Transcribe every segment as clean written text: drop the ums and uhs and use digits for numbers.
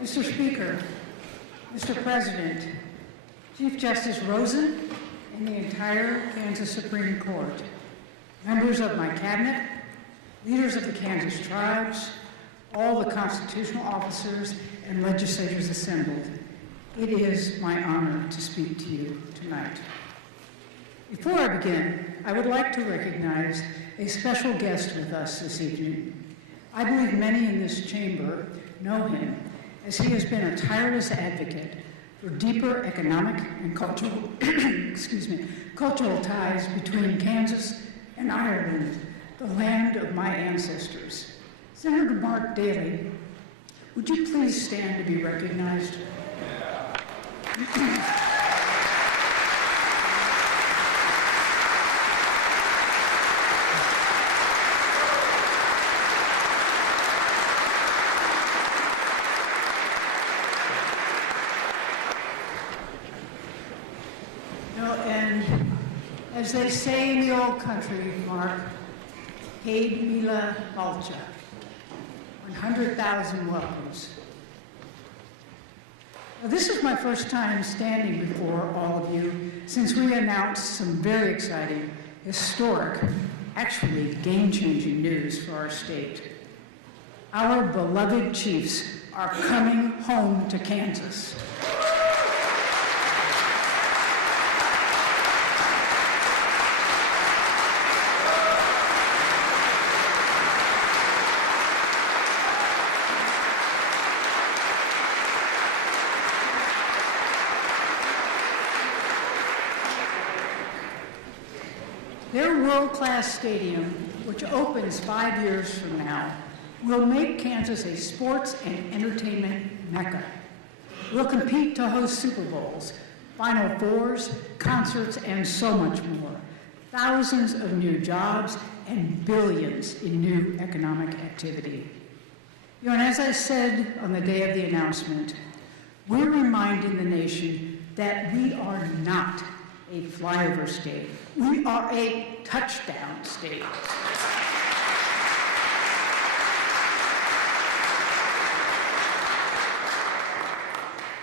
Mr. Speaker, Mr. President, Chief Justice Rosen, and the entire Kansas Supreme Court, members of my cabinet, leaders of the Kansas tribes, all the constitutional officers and legislators assembled, it is my honor to speak to you tonight. Before I begin, I would like to recognize a special guest with us this evening. I believe many in this chamber know him, as he has been a tireless advocate for deeper economic and cultural, cultural ties between Kansas and Ireland, the land of my ancestors. Senator Mark Daley, would you please stand to be recognized? As they say in the old country, Mark, Paid Mila Balcha, 100,000 welcomes. Now, this is my first time standing before all of you since we announced some very exciting, historic, actually game-changing news for our state. Our beloved chiefs are coming home to Kansas. Their world-class stadium, which opens 5 years from now, will make Kansas a sports and entertainment mecca. We'll compete to host Super Bowls, Final Fours, concerts, and so much more. Thousands of new jobs and billions in new economic activity. You know, and as I said on the day of the announcement, we're reminding the nation that we are not a flyover state. We are a touchdown state.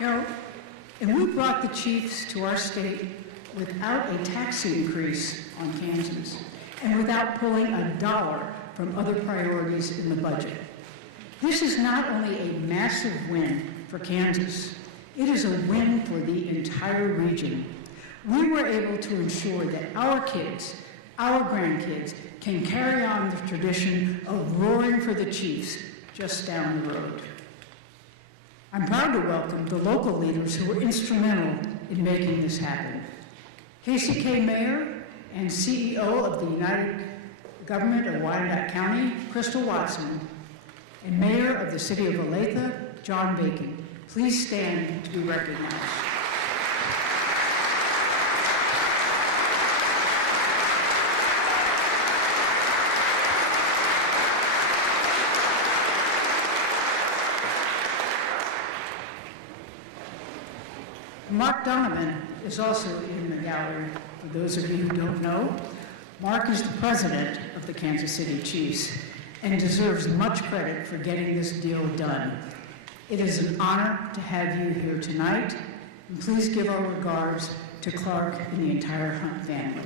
You know, and we brought the chiefs to our state without a tax increase on Kansas and without pulling a dollar from other priorities in the budget. This is not only a massive win for Kansas, it is a win for the entire region. We were able to ensure that our kids, our grandkids, can carry on the tradition of roaring for the Chiefs just down the road. I'm proud to welcome the local leaders who were instrumental in making this happen. KCK Mayor and CEO of the United Government of Wyandotte County, Crystal Watson, and Mayor of the City of Olathe, John Bacon. Please stand to be recognized. Mark Donovan is also in the gallery. For those of you who don't know, Mark is the president of the Kansas City Chiefs and deserves much credit for getting this deal done. It is an honor to have you here tonight, and please give our regards to Clark and the entire Hunt family.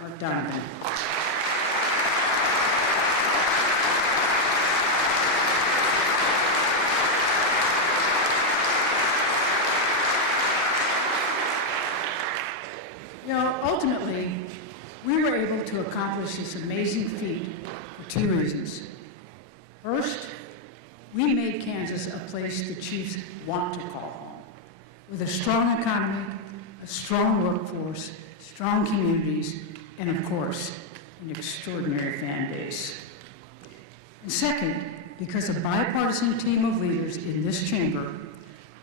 Mark Donovan. You know, ultimately, we were able to accomplish this amazing feat for two reasons. First, we made Kansas a place the Chiefs want to call home, with a strong economy, a strong workforce, strong communities, and of course, an extraordinary fan base. And second, because a bipartisan team of leaders in this chamber,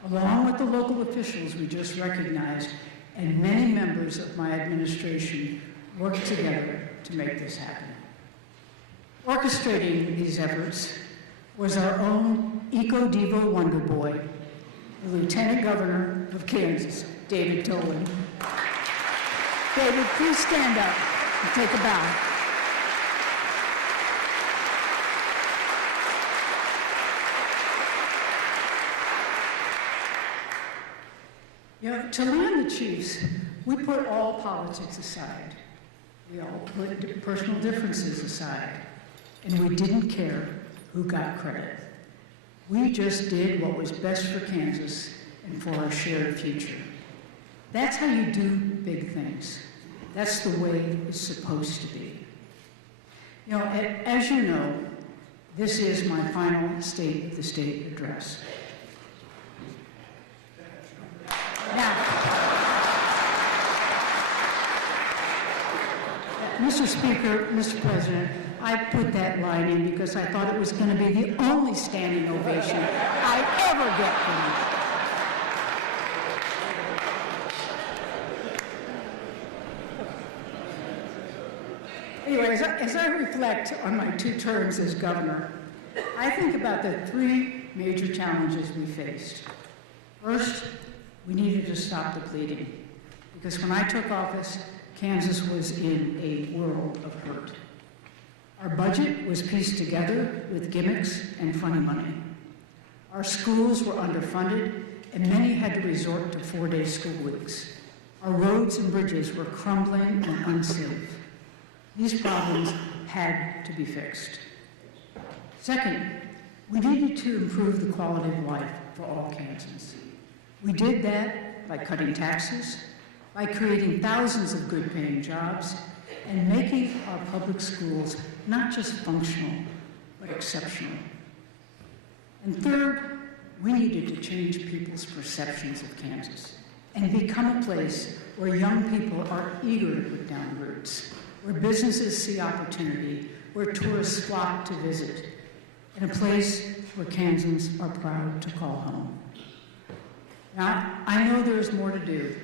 along with the local officials we just recognized, and many members of my administration worked together to make this happen. Orchestrating these efforts was our own Eco-Devo Wonder Boy, the Lieutenant Governor of Kansas, David Tolan. David, please stand up and take a bow. To land the chiefs, we put all politics aside. We all put personal differences aside. And we didn't care who got credit. We just did what was best for Kansas and for our shared future. That's how you do big things. That's the way it's supposed to be. As you know, this is my final State of the State address. Now, Mr. Speaker, Mr. President, I put that line in because I thought it was going to be the only standing ovation I'd ever get from you. Anyway, as I reflect on my 2 terms as governor, I think about the 3 major challenges we faced. First, we needed to stop the bleeding, because when I took office, Kansas was in a world of hurt. Our budget was pieced together with gimmicks and funny money. Our schools were underfunded, and many had to resort to 4-day school weeks. Our roads and bridges were crumbling and unsafe. These problems had to be fixed. Second, we needed to improve the quality of life for all Kansans. We did that by cutting taxes, by creating thousands of good-paying jobs, and making our public schools not just functional, but exceptional. And third, we needed to change people's perceptions of Kansas and become a place where young people are eager to put down roots, where businesses see opportunity, where tourists flock to visit, and a place where Kansans are proud to call home. Now, I know there's more to do,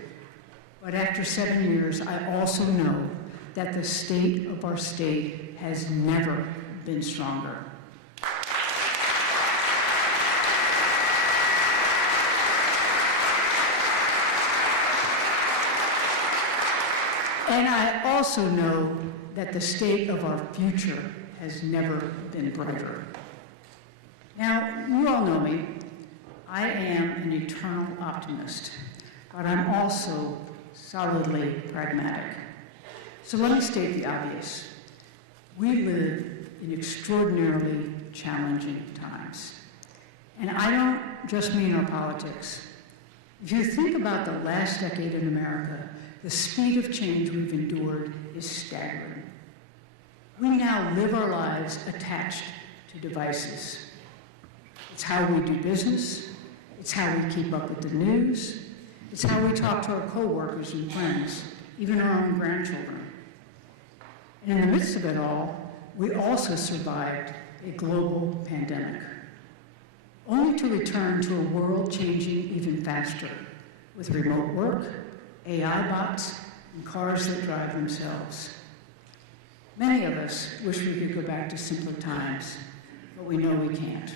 but after 7 years, I also know that the state of our state has never been stronger. And I also know that the state of our future has never been brighter. Now, you all know me. I am an eternal optimist, but I'm also solidly pragmatic. So let me state the obvious. We live in extraordinarily challenging times. And I don't just mean our politics. If you think about the last decade in America, the speed of change we've endured is staggering. We now live our lives attached to devices. It's how we do business. It's how we keep up with the news. It's how we talk to our coworkers and friends, even our own grandchildren. And in the midst of it all, we also survived a global pandemic, only to return to a world changing even faster, with remote work, AI bots, and cars that drive themselves. Many of us wish we could go back to simpler times, but we know we can't.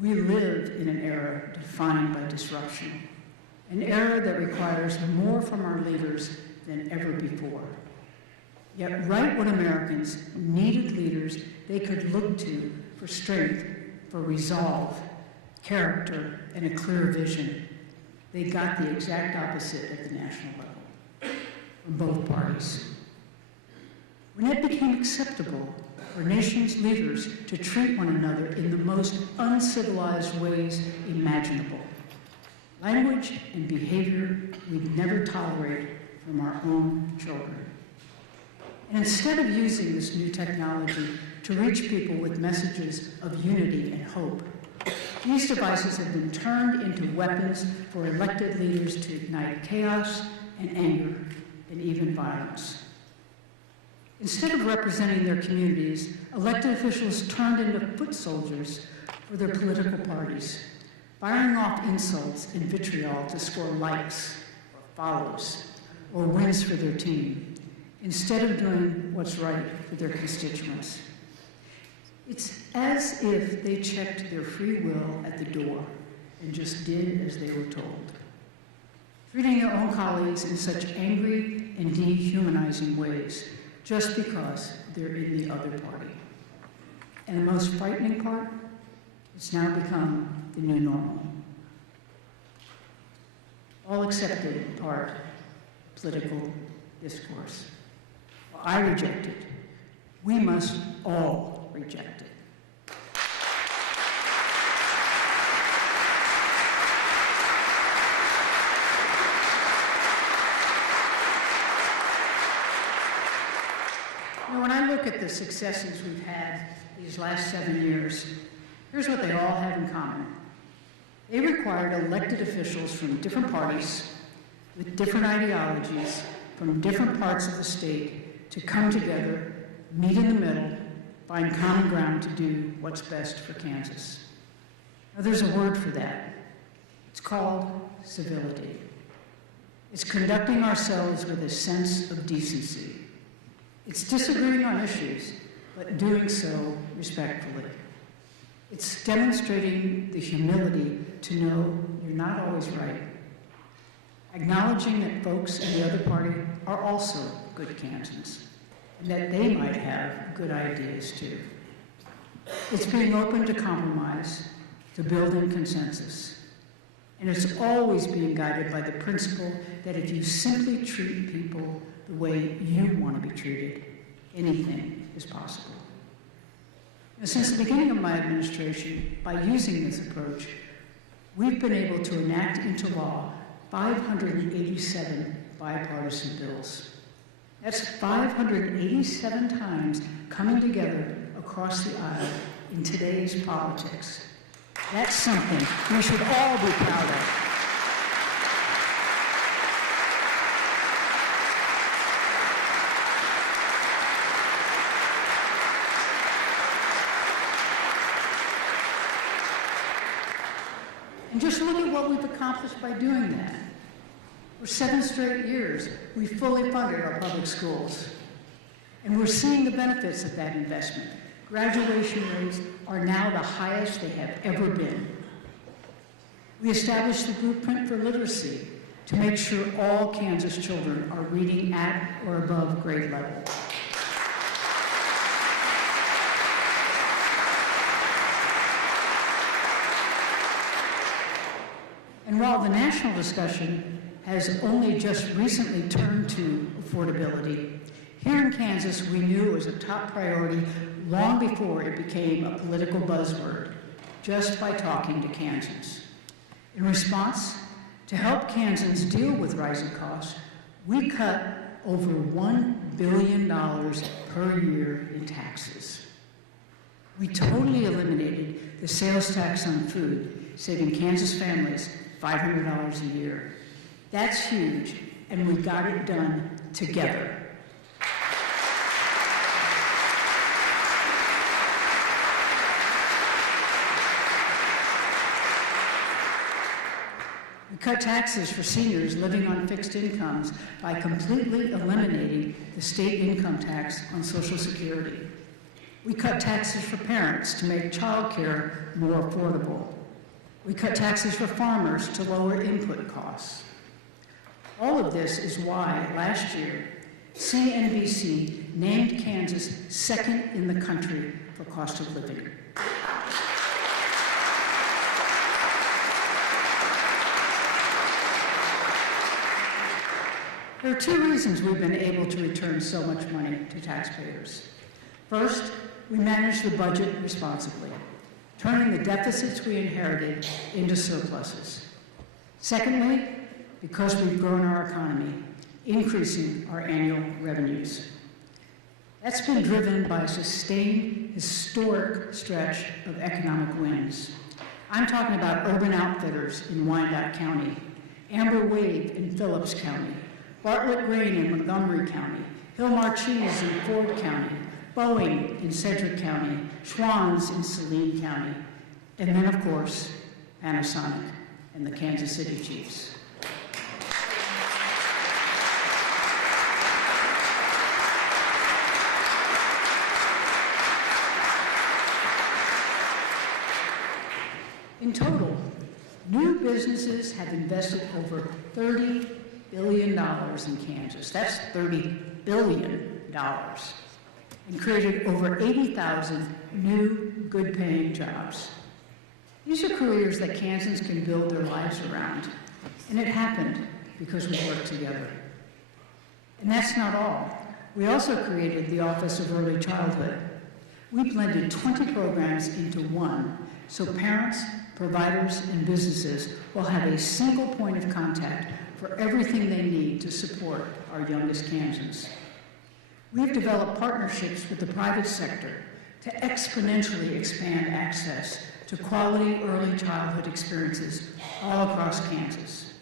We live in an era defined by disruption, an era that requires more from our leaders than ever before. Yet right when Americans needed leaders they could look to for strength, for resolve, character, and a clear vision, they got the exact opposite at the national level, from both parties. When it became acceptable for nations' leaders to treat one another in the most uncivilized ways imaginable, language and behavior we'd never tolerate from our own children. And instead of using this new technology to reach people with messages of unity and hope, these devices have been turned into weapons for elected leaders to ignite chaos and anger and even violence. Instead of representing their communities, elected officials turned into foot soldiers for their political parties, firing off insults and vitriol to score likes or follows or wins for their team, instead of doing what's right for their constituents. It's as if they checked their free will at the door and just did as they were told, treating their own colleagues in such angry and dehumanizing ways just because they're in the other party. And the most frightening part, it's now become the new normal. all accepted in part political discourse. Well, I reject it. We must all reject it. Now, when I look at the successes we've had these last 7 years, here's what they all have in common. They required elected officials from different parties, with different ideologies, from different parts of the state, to come together, meet in the middle, find common ground to do what's best for Kansas. Now, there's a word for that. It's called civility. It's conducting ourselves with a sense of decency. It's disagreeing on issues, but doing so respectfully. It's demonstrating the humility to know you're not always right. Acknowledging that folks in the other party are also good Kansans, and that they might have good ideas too. It's being open to compromise, to building consensus. And it's always being guided by the principle that if you simply treat people the way you want to be treated, anything is possible. Now, since the beginning of my administration, by using this approach, we've been able to enact into law 587 bipartisan bills. That's 587 times coming together across the aisle in today's politics. That's something we should all be proud of. And just look at what we've accomplished by doing that. For 7 straight years, we fully funded our public schools. And we're seeing the benefits of that investment. Graduation rates are now the highest they have ever been. We established the blueprint for literacy to make sure all Kansas children are reading at or above grade level. And while the national discussion has only just recently turned to affordability, here in Kansas we knew it was a top priority long before it became a political buzzword, just by talking to Kansans. In response, to help Kansans deal with rising costs, we cut over $1 billion per year in taxes. We totally eliminated the sales tax on food, saving Kansas families $500 a year. That's huge, and we got it done together. We cut taxes for seniors living on fixed incomes by completely eliminating the state income tax on Social Security. We cut taxes for parents to make child care more affordable. We cut taxes for farmers to lower input costs. All of this is why last year, CNBC named Kansas second in the country for cost of living. There are 2 reasons we've been able to return so much money to taxpayers. First, we managed the budget responsibly, turning the deficits we inherited into surpluses. Secondly, because we've grown our economy, increasing our annual revenues. That's been driven by a sustained, historic stretch of economic wins. I'm talking about Urban Outfitters in Wyandotte County, Amber Wave in Phillips County, Bartlett Grain in Montgomery County, Hillmar Cheese in Ford County, Boeing in Sedgwick County, Schwann's in Saline County, and then, of course, Panasonic and the Kansas City Chiefs. In total, new businesses have invested over $30 billion in Kansas. That's $30 billion. And created over 80,000 new, good-paying jobs. These are careers that Kansans can build their lives around, And it happened because we worked together. And that's not all. We also created the Office of Early Childhood. We blended 20 programs into one, so parents, providers, and businesses will have a single point of contact for everything they need to support our youngest Kansans. We've developed partnerships with the private sector to exponentially expand access to quality early childhood experiences all across Kansas.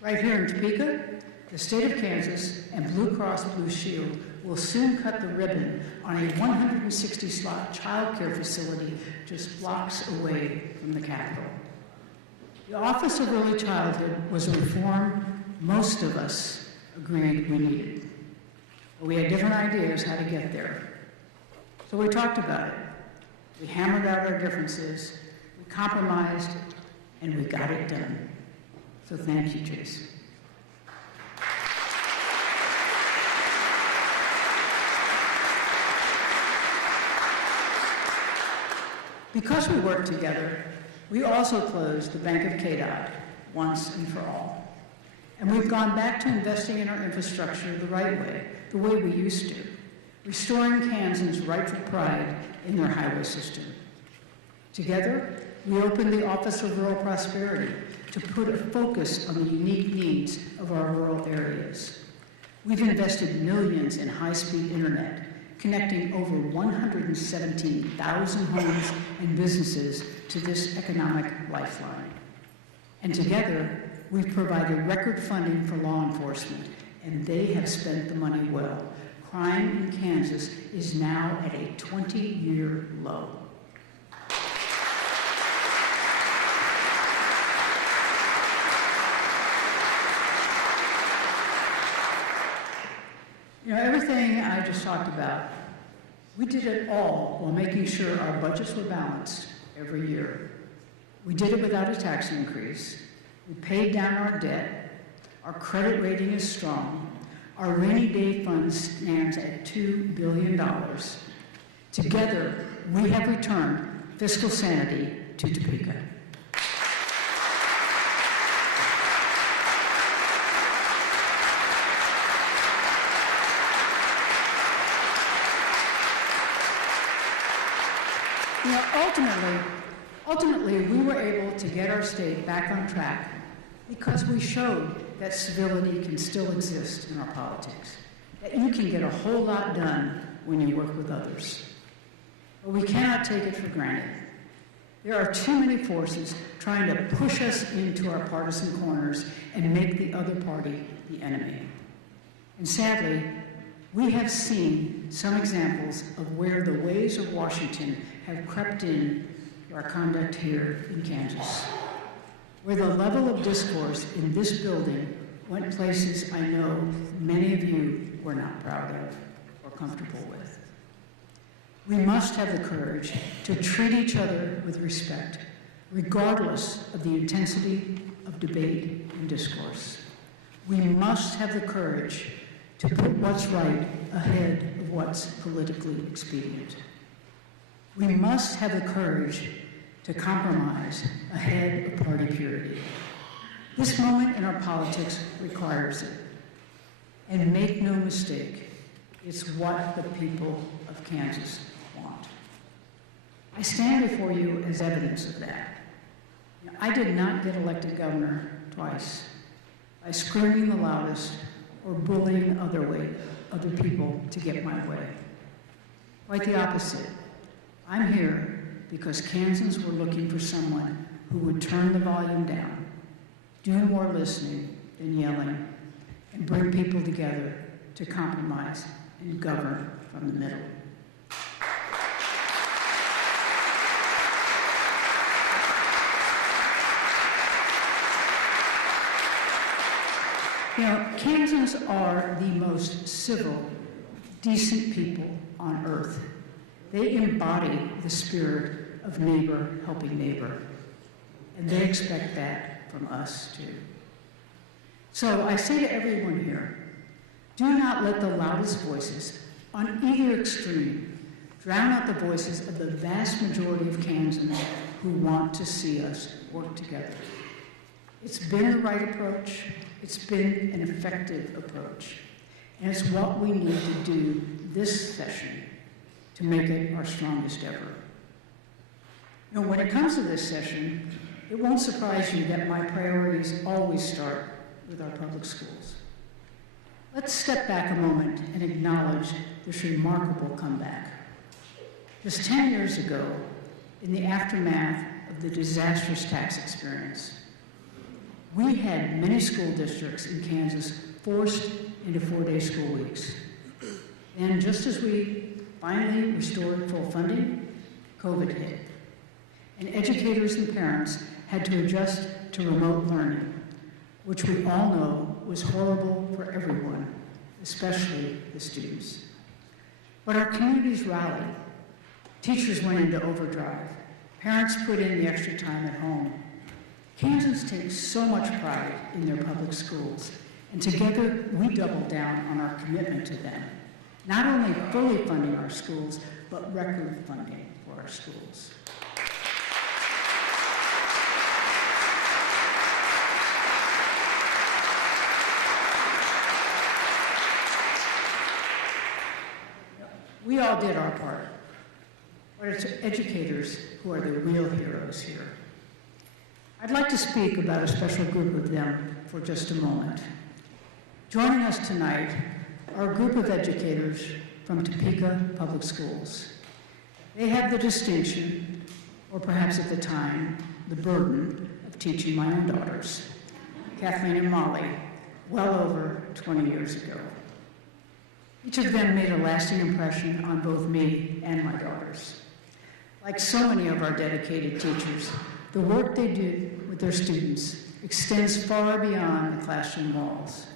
Right here in Topeka, the state of Kansas and Blue Cross Blue Shield will soon cut the ribbon on a 160-slot child care facility just blocks away from the Capitol. The Office of Early Childhood was a reform most of us agreed we needed. But we had different ideas how to get there. So we talked about it. We hammered out our differences, we compromised, and we got it done. So thank you, Jason. Because we worked together, we also closed the Bank of KDOT once and for all. And we've gone back to investing in our infrastructure the right way, the way we used to, restoring Kansans' rightful pride in their highway system. Together, we opened the Office of Rural Prosperity to put a focus on the unique needs of our rural areas. We've invested millions in high-speed internet, connecting over 117,000 homes and businesses to this economic lifeline. And together, we've provided record funding for law enforcement, and they have spent the money well. Crime in Kansas is now at a 20-year low. You know, everything I just talked about, we did it all while making sure our budgets were balanced every year. We did it without a tax increase. We paid down our debt. Our credit rating is strong. Our rainy day fund stands at $2 billion. Together, we have returned fiscal sanity to Topeka. You know, ultimately, we were able to get our state back on track because we showed that civility can still exist in our politics, that you can get a whole lot done when you work with others. But we cannot take it for granted. There are too many forces trying to push us into our partisan corners and make the other party the enemy. And sadly, we have seen some examples of where the ways of Washington have crept in our conduct here in Kansas, where the level of discourse in this building went places I know many of you were not proud of or comfortable with. We must have the courage to treat each other with respect, regardless of the intensity of debate and discourse. We must have the courage to put what's right ahead of what's politically expedient. We must have the courage to compromise ahead of party purity. This moment in our politics requires it. And make no mistake, it's what the people of Kansas want. I stand before you as evidence of that. I did not get elected governor twice by screaming the loudest or bullying other people to get my way. Quite the opposite. I'm here because Kansans were looking for someone who would turn the volume down, do more listening than yelling, and bring people together to compromise and govern from the middle. You know, Kansans are the most civil, decent people on earth. They embody the spirit of neighbor helping neighbor, and they expect that from us too. So I say to everyone here, do not let the loudest voices on either extreme drown out the voices of the vast majority of Kansans who want to see us work together. It's been the right approach. It's been an effective approach. And it's what we need to do this session to make it our strongest ever. You know, when it comes to this session, it won't surprise you that my priorities always start with our public schools. Let's step back a moment and acknowledge this remarkable comeback. Just 10 years ago, in the aftermath of the disastrous tax experience, we had many school districts in Kansas forced into 4-day school weeks. And just as we finally restored full funding, COVID hit. And educators and parents had to adjust to remote learning, which we all know was horrible for everyone, especially the students. But our communities rallied. Teachers went into overdrive. Parents put in the extra time at home. Kansans take so much pride in their public schools, and together we double down on our commitment to them, not only fully funding our schools, but record funding for our schools. We all did our part, but it's educators who are the real heroes here. I'd like to speak about a special group of them for just a moment. Joining us tonight are a group of educators from Topeka Public Schools. They have the distinction, or perhaps at the time, the burden of teaching my own daughters, Kathleen and Molly, well over 20 years ago. Each of them made a lasting impression on both me and my daughters. Like so many of our dedicated teachers, the work they do with their students extends far beyond the classroom walls.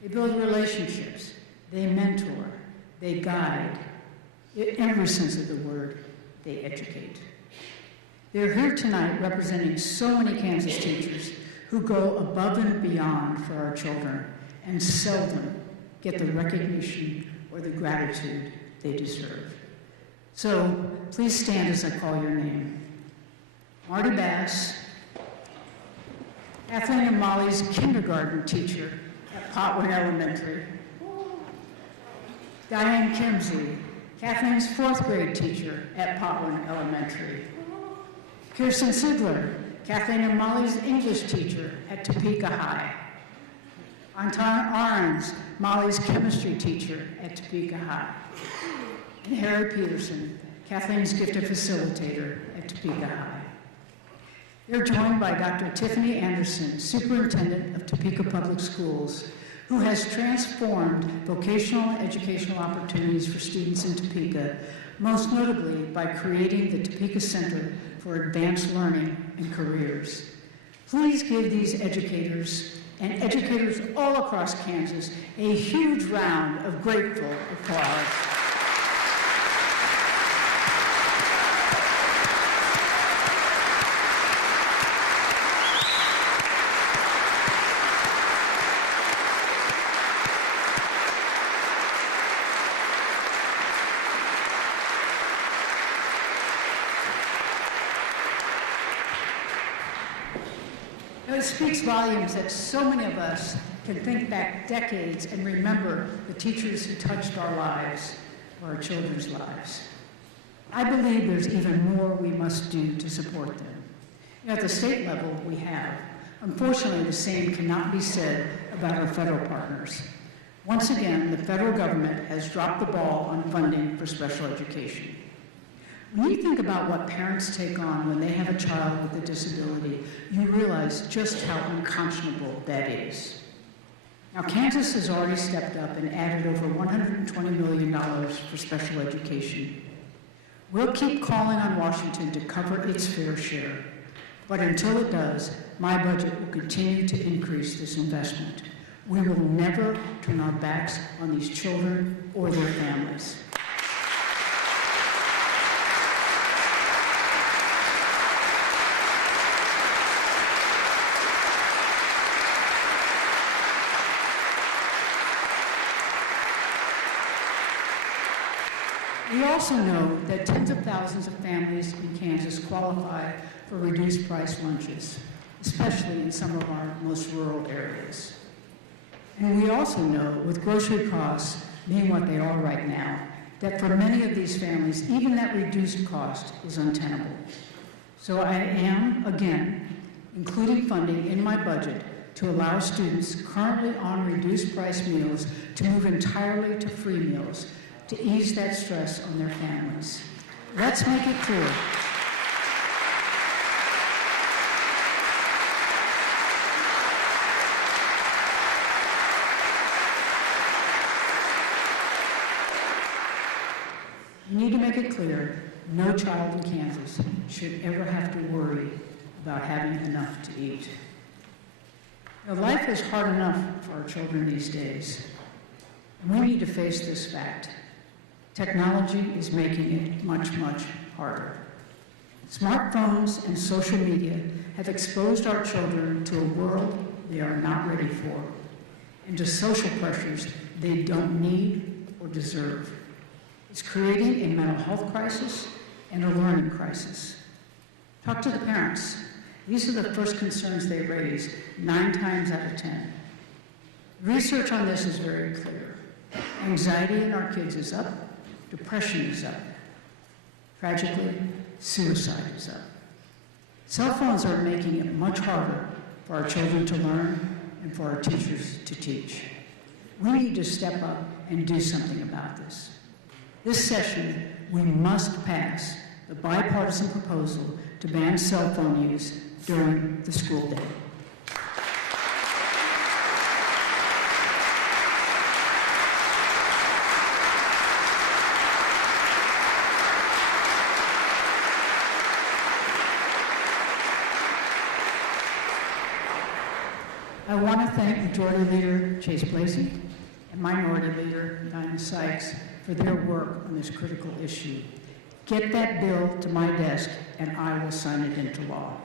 They build relationships, they mentor, they guide. In every sense of the word, they educate. They're here tonight representing so many Kansas teachers who go above and beyond for our children and seldom get the recognition or the gratitude they deserve. So please stand as I call your name. Marty Bass, Kathleen and Molly's kindergarten teacher at Potwin Elementary. Diane Kimsey, Kathleen's 4th grade teacher at Potwin Elementary. Kirsten Sigler, Kathleen and Molly's English teacher at Topeka High. Anton Arns, Molly's chemistry teacher at Topeka High. And Harry Peterson, Kathleen's gifted facilitator at Topeka High. They're joined by Dr. Tiffany Anderson, superintendent of Topeka Public Schools, who has transformed vocational and educational opportunities for students in Topeka, most notably by creating the Topeka Center for Advanced Learning and Careers. Please give these educators and educators all across Kansas a huge round of grateful applause. It speaks volumes that so many of us can think back decades and remember the teachers who touched our lives or our children's lives. I believe there's even more we must do to support them. At the state level, we have. Unfortunately, the same cannot be said about our federal partners. Once again, the federal government has dropped the ball on funding for special education. When you think about what parents take on when they have a child with a disability, you realize just how unconscionable that is. Now, Kansas has already stepped up and added over $120 million for special education. We'll keep calling on Washington to cover its fair share, but until it does, my budget will continue to increase this investment. We will never turn our backs on these children or their families. We also know that tens of thousands of families in Kansas qualify for reduced price lunches. especially in some of our most rural areas. And we also know, with grocery costs being what they are right now, that for many of these families, even that reduced cost is untenable. So I am, again, including funding in my budget to allow students currently on reduced price meals to move entirely to free meals to ease that stress on their families. Let's make it clear. We need to make it clear, no child in Kansas should ever have to worry about having enough to eat. Now, life is hard enough for our children these days. We need to face this fact. Technology is making it much, much harder. Smartphones and social media have exposed our children to a world they are not ready for, and to social pressures they don't need or deserve. It's creating a mental health crisis and a learning crisis. Talk to the parents. These are the first concerns they raise 9 times out of 10. Research on this is very clear. Anxiety in our kids is up, depression is up. Tragically, suicide is up. Cell phones are making it much harder for our children to learn and for our teachers to teach. We need to step up and do something about this. This session, we must pass the bipartisan proposal to ban cell phone use during the school day. I want to thank Majority Leader Chase Blasey and Minority Leader Dinah Sykes for their work on this critical issue. Get that bill to my desk and I will sign it into law.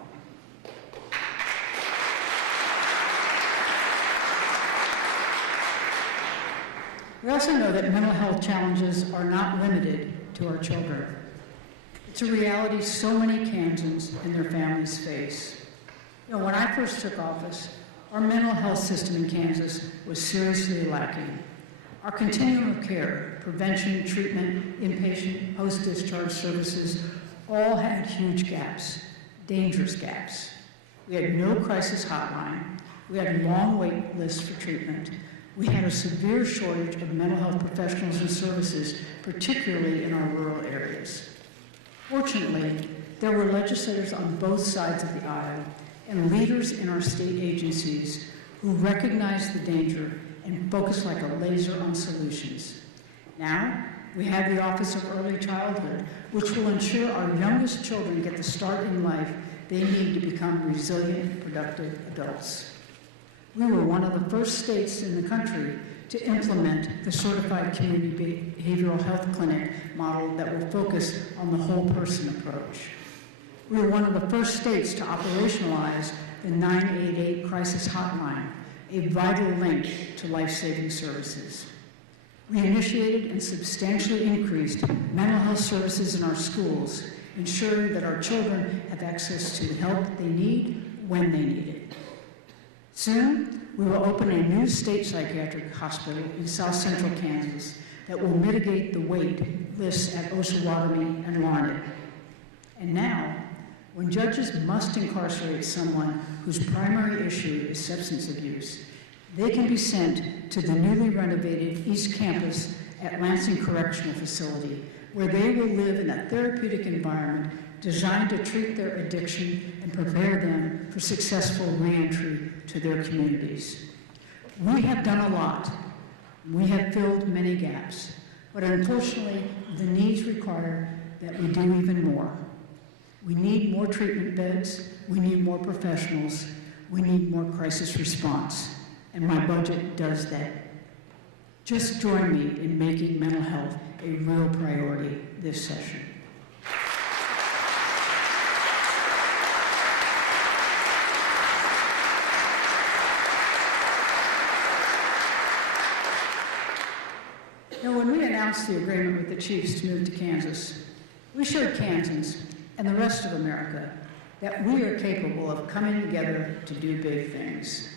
We also know that mental health challenges are not limited to our children. It's a reality so many Kansans and their families face. You know, when I first took office, our mental health system in Kansas was seriously lacking. Our continuum of care, prevention, treatment, inpatient, post-discharge services, all had huge gaps, dangerous gaps. We had no crisis hotline. We had long wait lists for treatment. We had a severe shortage of mental health professionals and services, particularly in our rural areas. Fortunately, there were legislators on both sides of the aisle and leaders in our state agencies who recognized the danger and focused like a laser on solutions. Now, we have the Office of Early Childhood, which will ensure our youngest children get the start in life they need to become resilient, productive adults. We were one of the first states in the country to implement the Certified Community Behavioral Health Clinic model that will focus on the whole person approach. We were one of the first states to operationalize the 988 crisis hotline, a vital link to life-saving services. We initiated and substantially increased mental health services in our schools, ensuring that our children have access to the help they need when they need it. Soon, we will open a new state psychiatric hospital in South Central Kansas that will mitigate the wait lists at Osawatomie and Larned. And now, when judges must incarcerate someone whose primary issue is substance abuse, they can be sent to the newly renovated East Campus at Lansing Correctional Facility, where they will live in a therapeutic environment designed to treat their addiction and prepare them for successful reentry to their communities. We have done a lot. We have filled many gaps, but unfortunately, the needs require that we do even more. We need more treatment beds, we need more professionals, we need more crisis response, and my budget does that. Just join me in making mental health a real priority this session. Now, when we announced the agreement with the Chiefs to move to Kansas, we showed Kansans and the rest of America that we are capable of coming together to do big things,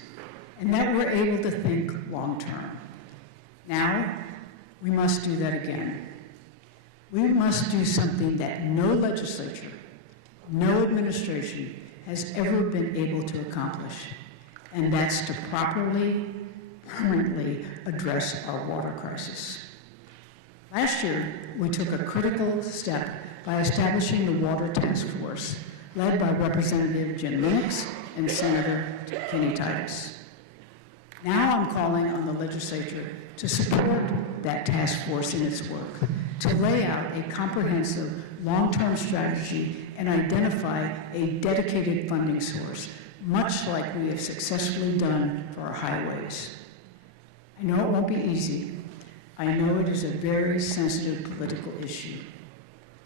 and that we're able to think long-term. Now, we must do that again. We must do something that no legislature, no administration has ever been able to accomplish, and that's to properly, permanently address our water crisis. Last year, we took a critical step by establishing the Water Task Force, led by Representative Jim Minix and Senator Kenny Titus. Now I'm calling on the legislature to support that task force in its work, to lay out a comprehensive long-term strategy and identify a dedicated funding source, much like we have successfully done for our highways. I know it won't be easy. I know it is a very sensitive political issue,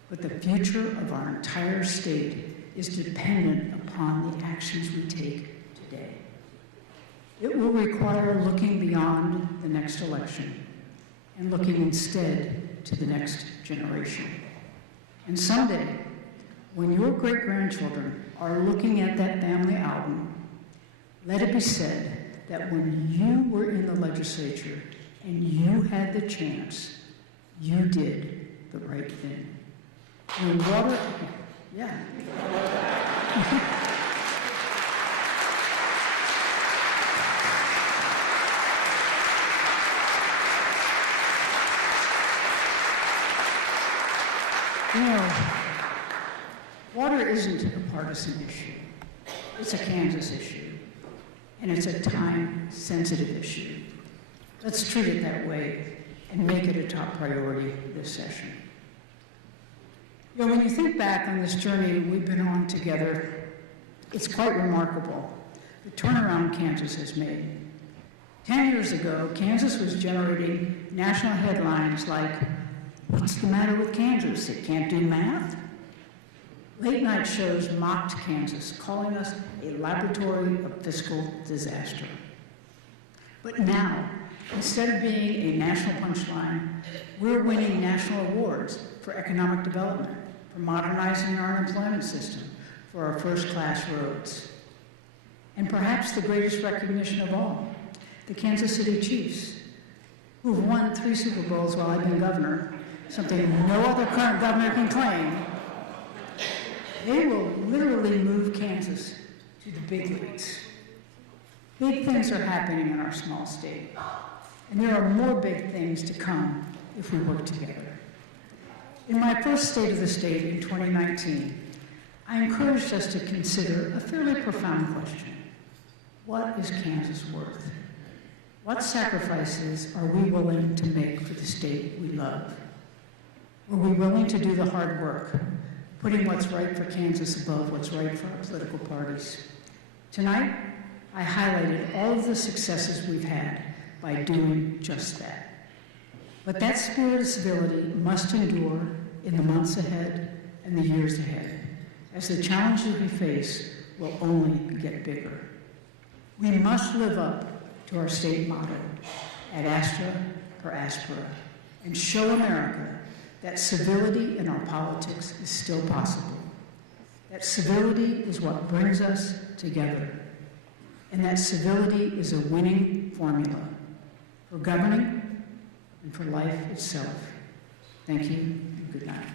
but the future of our entire state is dependent upon the actions we take today. It will require looking beyond the next election and looking instead to the next generation. And someday, when your great-grandchildren are looking at that family album, let it be said that when you were in the legislature and you had the chance, you did the right thing. When water, yeah. You know, water isn't a partisan issue. It's a Kansas issue, and it's a time-sensitive issue. Let's treat it that way and make it a top priority this session. You know, when you think back on this journey we've been on together, it's quite remarkable the turnaround Kansas has made. 10 years ago, Kansas was generating national headlines like, "What's the matter with Kansas? It can't do math?" Late-night shows mocked Kansas, calling us a laboratory of fiscal disaster. But now, instead of being a national punchline, we're winning national awards for economic development, for modernizing our employment system, for our first-class roads. And perhaps the greatest recognition of all, the Kansas City Chiefs, who've won 3 Super Bowls while I've been governor, something no other current governor can claim. They will literally move Kansas to the big leagues. Big things are happening in our small state, and there are more big things to come if we work together. In my first State of the State in 2019, I encouraged us to consider a fairly profound question. What is Kansas worth? What sacrifices are we willing to make for the state we love? Are we willing to do the hard work, putting what's right for Kansas above what's right for our political parties? Tonight, I highlighted all of the successes we've had by doing just that. But that spirit of civility must endure in the months ahead and the years ahead, as the challenges we face will only get bigger. We must live up to our state motto, ad astra per aspera, and show America that civility in our politics is still possible, that civility is what brings us together, and that civility is a winning formula for governing and for life itself. Thank you, and good night.